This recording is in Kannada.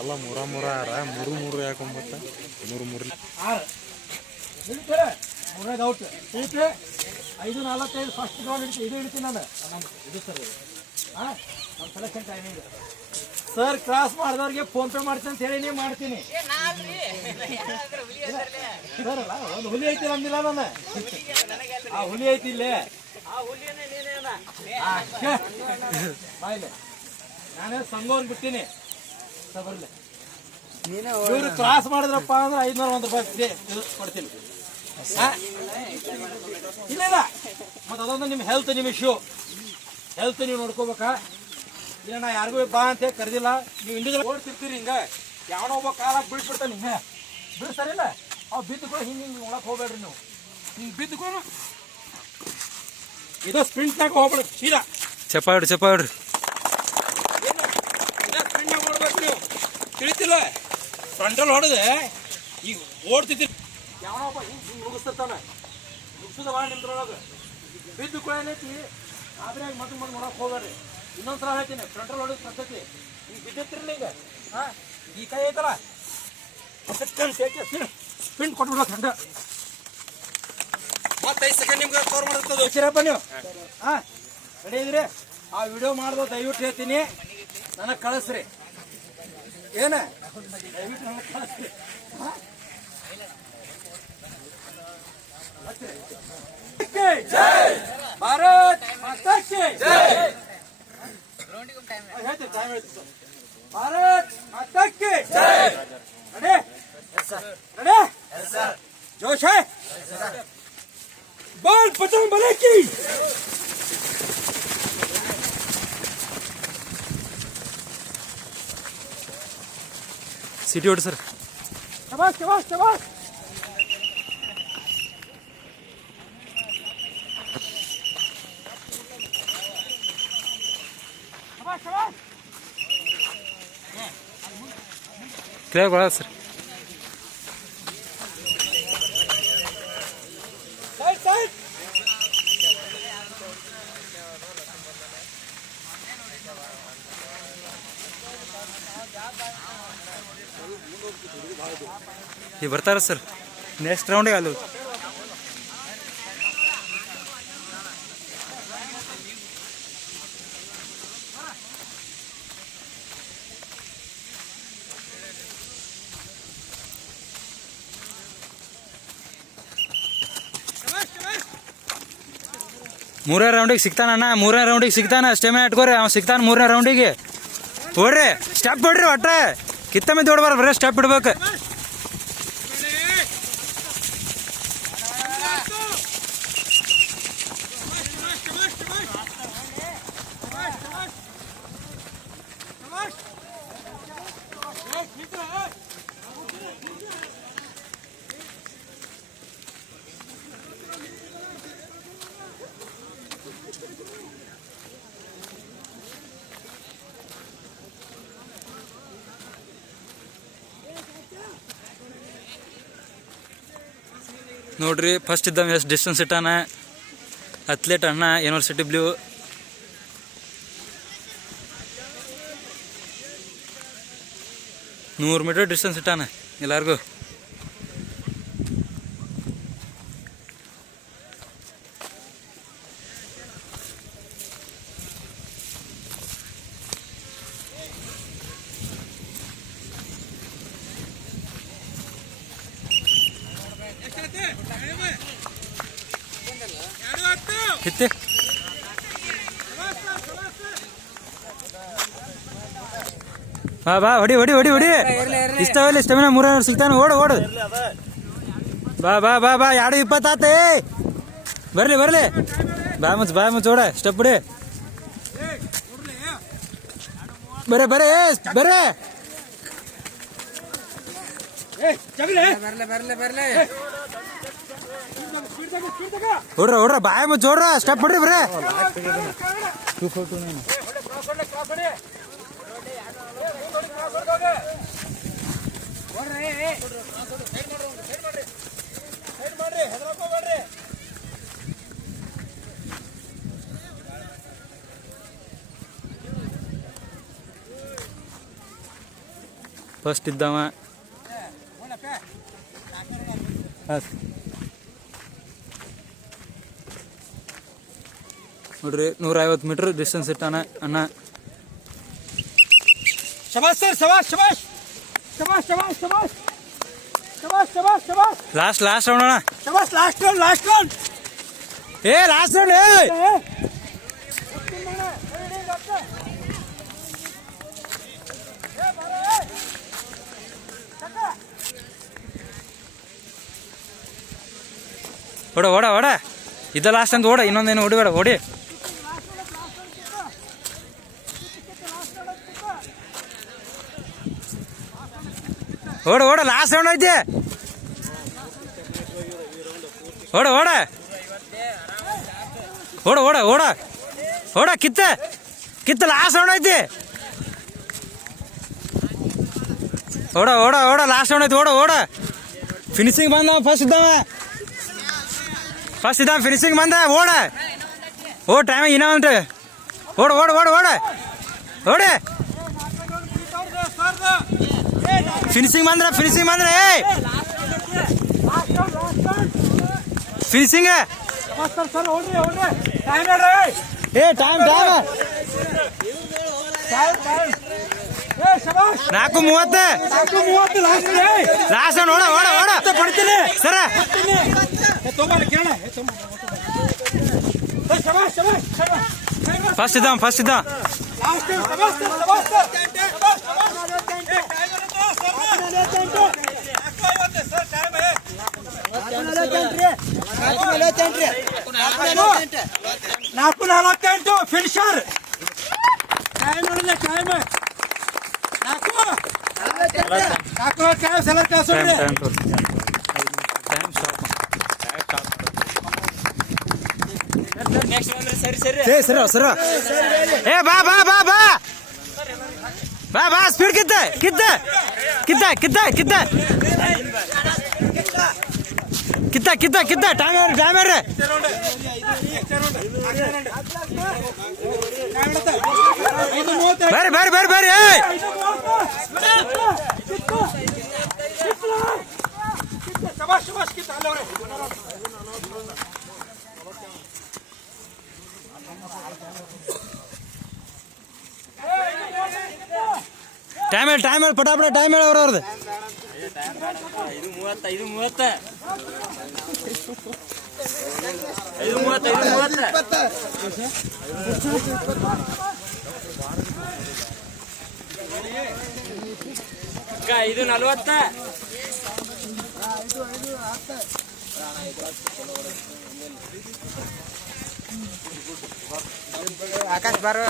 ಅಲ್ಲ 3 ಯಾಕೊಂಬತ್ತ 3 ಮೂರನೇದು ಔಟ್ 5:45 ಫಸ್ಟ್ ಗ್ರೌಂಡ್ ಇದು ಹಿಡಿತೀನಿ ನಾನು ಇದು ಸರ್ ಹಾಂ ನಮ್ಮ ಸೆಲೆಕ್ಷನ್ ಟೈಮಿಂಗ್ ಸರ್ ಕ್ರಾಸ್ ಮಾಡಿದವ್ರಿಗೆ ಫೋನ್ ಪೇ ಮಾಡ್ತೀನಿ ಅಂತ ಹೇಳಿ ನೀವು ಮಾಡ್ತೀನಿ ಸರ್ ಅಲ್ಲ ಒಂದು ಹುಲಿ ಐತಿ ಅಂದಿಲ್ಲ ನಾನು ಆ ಹುಲಿ ಐತಿ ಇಲ್ಲೇ ಬಾಯ್ಲೆ ನಾನೇ ಸಂಘವನ್ನು ಬಿಡ್ತೀನಿ ಸರ್ ಬರ್ಲಿ ಇವ್ರು ಕ್ರಾಸ್ ಮಾಡಿದ್ರಪ್ಪ ಅಂದ್ರೆ 501 ರೂಪಾಯಿ ಕೊಡ್ತೀನಿ ಇಲ್ಲ ಇಲ್ಲ ಮತ್ತು ಅದೊಂದು ನಿಮ್ಮ ಹೆಲ್ತ್ ನಿಮ್ಮ ಇಶ್ಯೂ ಹೆಲ್ತ್ ನೀವು ನೋಡ್ಕೋಬೇಕಾ ಇಲ್ಲ ನಾ ಯಾರಿಗೂ ಬಾ ಅಂತ ಕರೆದಿಲ್ಲ ನೀವು ಇಂಡಿವಿಜುವಲ್ ಓಡ್ತಿರ್ತೀರಿ ಹಿಂಗೆ ಯಾವನೋ ಒಬ್ಬ ಕಾಲಾಗಿ ಬಿಡ್ಬಿಡ್ತಾನೆ ಹಿಂಗೆ ಬಿಡ್ತಾರಿಲ್ಲ ಅವು ಬಿದ್ದುಕೊಂಡು ಹಿಂಗೆ ನೋಡಕ್ಕೆ ಹೋಗ್ಬೇಡ್ರಿ ನೀವು ಹಿಂಗೆ ಬಿದ್ದುಕೊಂಡು ಇದು ಸ್ಪ್ರಿಂಟ್ನಾಗ ಹೋಗ್ಬೇಡ್ರಿ ಸೀದಾ ಚಪಾಡ್ರಿ ಸ್ಪ್ರಿಂಟ್ನಾಗ ಓಡ್ಬೇಕು ನೀವು ತಿಳಿತಿಲ್ಲ ಫ್ರಂಟಲ್ಲಿ ಹೊಡೆದೆ ಈಗ ಓಡ್ತಿದ್ದೀರಿ ಯಾವನೋ ಒಬ್ಬ ಹಿಂಗೆ ಮುಗಿಸ್ತಿರ್ತಾನೆ ಮುಗಿಸೋದ ಭಾಳ ನಿಂದ್ರೊಳಗೆ ಬಿದ್ದು ಕೂಡ ಏನೈತಿ ಆದ್ರೆ ಮತ್ತೆ ನೋಡಕ್ಕೆ ಹೋಗ್ಬೇಡ್ರಿ ಇನ್ನೊಂದ್ಸಲ ಹೇಳ್ತೀನಿ ಫ್ರಂಟಲ್ಲಿ ಹೊಡೆದು ಪದ್ಧತಿ ಈಗ ಬಿದ್ದಿರ್ತಿರಲಿಲ್ಲ ಈಗ ಹಾಂ ಈ ಕೈ ಐತಲ್ಲ ಸ್ಪಿಂಟ್ ಕೊಟ್ಬಿಡೋ ಹಂಗ ಮತ್ತೆ 5 ಸೆಕೆಂಡ್ ನಿಮ್ಗೆ ಕವರ್ ಮಾಡಿರ್ತದೆ ಹುಷಾರಪ್ಪ ನೀವು ಹಾಂ ರೆಡಿ ಇದ್ರಿ ಆ ವಿಡಿಯೋ ಮಾಡ್ದು ದಯವಿಟ್ಟು ಹೇಳ್ತೀನಿ ನನಗೆ ಕಳಿಸ್ರಿ ಏನ ದಯವಿಟ್ಟು ನನಗೆ ಕಳಿಸ್ರಿ ಹಾಂ ಭಾರತ್ ಮಾತಾ ಕಿ ಜೈ भारत माता की जय रेडी रेडी जोश है बॉल पतंग बने की सिटी ओड सर शाबाश शाबाश शाबाश ಕ್ಲಿಯರ್ ಕೊಡ ಸರ್ ಈಗ ಬರ್ತಾರ ಸರ್ ನೆಕ್ಸ್ಟ್ ರೌಂಡಿಗೆ ಅಲ್ಲ ಮೂರನೇ ರೌಂಡಿಗೆ ಸಿಗ್ತಾನಣ್ಣ ಮೂರನೇ ರೌಂಡಿಗೆ ಸಿಗ್ತಾನ ಸ್ಟೇಮಿನಾ ಇಟ್ಕೋರಿ ಅವ್ನು ಸಿಗ್ತಾನ ಮೂರನೇ ರೌಂಡಿಗೆ ಓಡ್ರಿ ಸ್ಟೆಪ್ ಬಿಡ್ರಿ ಒಟ್ರೆ ಕಿತ್ತಮ್ಮೆ ದೊಡ್ಬಾರ ಬರೀ ಸ್ಟೆಪ್ ಬಿಡ್ಬೇಕು ನೋಡ್ರಿ ಫಸ್ಟ್ ಇದ್ದ ಎಷ್ಟು ಡಿಸ್ಟೆನ್ಸ್ ಇಟ್ಟಾನ ಅಥ್ಲೇಟ್ ಅಣ್ಣ ಯೂನಿವರ್ಸಿಟಿ ಬ್ಲೂ ನೂರು ಮೀಟರ್ ಡಿಸ್ಟೆನ್ಸ್ ಇಟ್ಟಾನ ಎಲ್ಲಾರ್ಗೂ कितने हाँ बा ಹೊಡಿ ಹೊಡಿ ಹೊಡಿ ಹೊಡಿ ಇಷ್ಟವಲ್ಲ ಸ್ಟೆಮಿನಾ 300 ಸಿಗ್ತಾನೆ ಓಡು ಓಡು ಬಾ ಬಾ ಬಾ ಬಾ 2:20 ಆತೆ ಬರ್ಲಿ ಬರ್ಲಿ ಬಾ ಮುಚ್ಚ ಓಡ ಸ್ಟೆಪ್ ಬಿಡಿ ಬರೇ ಬರೇ ಬರೇ ಬರ್ಲೆ ಹೊಡ್ರ ಹೊಡ್ರ ಬಾಯ ಮುಚ್ಚ ಹೊಡ್ರ ಸ್ಟೆಪ್ ಬಿಡ್ರಿ ಬರೇ 242 ನೋಡ್ರಿ ಫಸ್ಟ್ ಇದ್ದವ ನೋಡ್ರಿ 150 ಮೀಟರ್ ಡಿಸ್ಟೆನ್ಸ್ ಇಟ್ಟಾನ ಅಣ್ಣ. ಶಬಾಷ್ ಸರ್, ಶಬಾಷ್ ಶಬಾಷ್ ಶಬಾಷ್ ಶಬಾಷ್ ಶಬಾಷ್ ಶಬಾಷ್ ಶಬಾಷ್ ಶಬಾಷ್. ಲಾಸ್ಟ್ ರೌಂಡ್ ಅಣ್ಣ. ಶಬಾಷ್, ಲಾಸ್ಟ್ ರೌಂಡ್ ಏ ಲಾಸ್ಟ್ ರೌಂಡ್. ಓಡ ಇದ ಲಾಸ್ಟ್ ಅಂತ ಓಡ, ಇನ್ನೊಂದೇನು ಹೊಡಿಬೇಡ, ಓಡಿ. ಓಡ ಲಾಸ್ಟ್ ರೌಂಡ್ ಐತಿ. ಓಡ ಕಿತ್ತ ಲಾಸ್ಟ್ ರೌಂಡ್ ಐತಿ. ಓಡ ಲಾಸ್ಟ್ ರೌಂಡ್ ಐತಿ. ಓಡ ಫಿನಿಶಿಂಗ್ ಬಂದ. ಫಸ್ಟ್ ಇದ್ದಾವ ಫಿನಿಶಿಂಗ್ ಬಂದ. ಓಡ ಟೈಮ್ ಇನ್ನೂ ಉಂಟು. ಓಡಿ ಫಿನಿಶಿಂಗ್ ಬಂದ್ರೆ ಫಿನಿಶಿಂಗ್. ಏ ಟೈಮ್ 4:30 ಲಾಸ್ಟ್ ಓಡ ಪಡ್ತೀನಿ ಸರ. ಫಸ್ಟ್ ಇದ್ದ ನಾಲ್ಕು 48 ಫಿನಿಶರ್. ಟೈಮ್ ನೋಡಿದೆ, ಟೈಮ್ 4 ಸಲ ಕಾಸೋಡ್ರಿ. ಸರ ಏ ಬಾ ಸ್ಪೀಡ್ ಕಿತ್ತ ಟೈಮ್ ಬರ್ರಿ. ಟೈಮ್ ಹೇಳಿ ಪಟಾಪಟ ಟೈಮ್ ಹೇಳಿ ಅವ್ರವ್ರದ್ದು. 5:30 ಆಕಾಶ್ ಬಾರೋ.